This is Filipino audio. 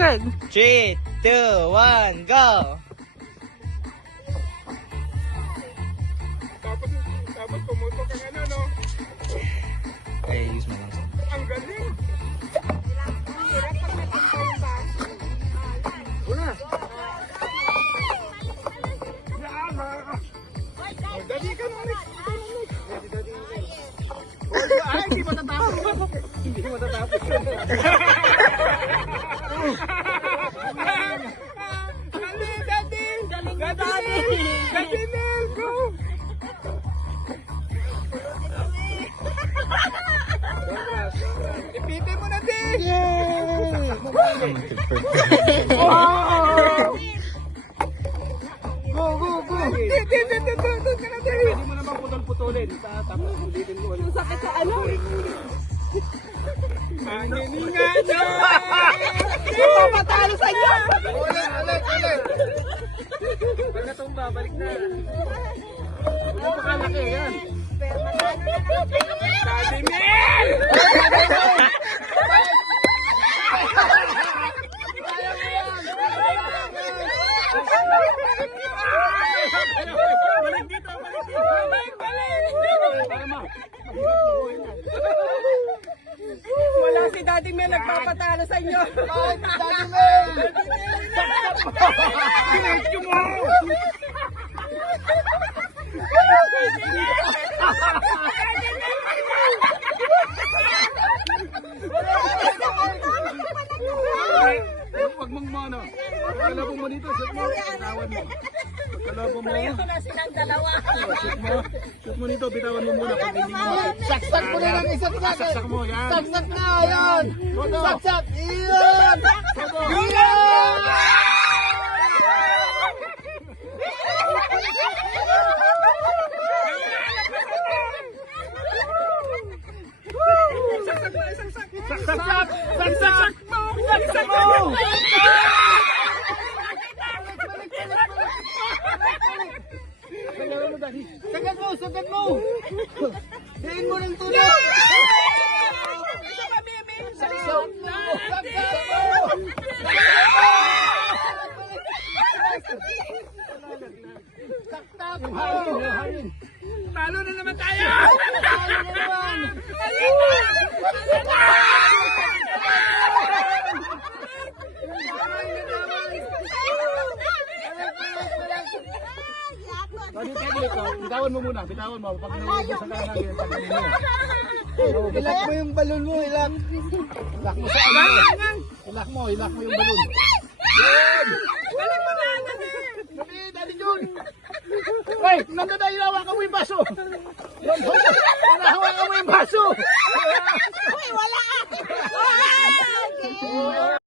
3, 2, 1, go! Tapos pumutok ang ano, no? Ay, use mo lang. Ang galing! Una! Dali ka na, Alex! Ay, hindi matatapos! Hindi matatapos! Dali, Daddy! Daddy, Nel, go! Ipitin mo na, din! Yay! Wow! Go, go, go! Doon ka na, din! Pwede mo naman putol-putulin. Tapos ulitin mo. Yung sakit sa ano? Manginingan nyo! Papatalo sa inyo! Ulit! Huwag na tumba, balik na. Huwag na kalaki, yan. Daddy Mel! Balik dito! Wala si Daddy Mel nagpapatalo sa inyo. Daddy Mel! Pinake mo! Huwag mong mono. Pagkalabo mo dito, shoot mo. Bitawan mo. Pagkalabo mo. Ito na silang dalawa. Shoot mo dito, bitawan mo muna. Pag hindi mo. Saksak mo na ng isa't isa. Saksak mo, yan. Saksak na, yan. Todo. Saksak. Iyan. Saksak mo! Saksak mo! Sagad mo. Diin mo ng tulog. Saksak mo. Saksak mo. Talo na naman tayo! Talo na naman. Bitawan mo muna, bitawan mo. Pag nauubos ang kalangin, pag mo. Ilak mo yung balon mo, ilak. Ilak mo sa ano. Ilak mo yung balon. Balik mo na, Daddy. Dali, Jun! Hey, nandun na ilawa ka mo yung baso!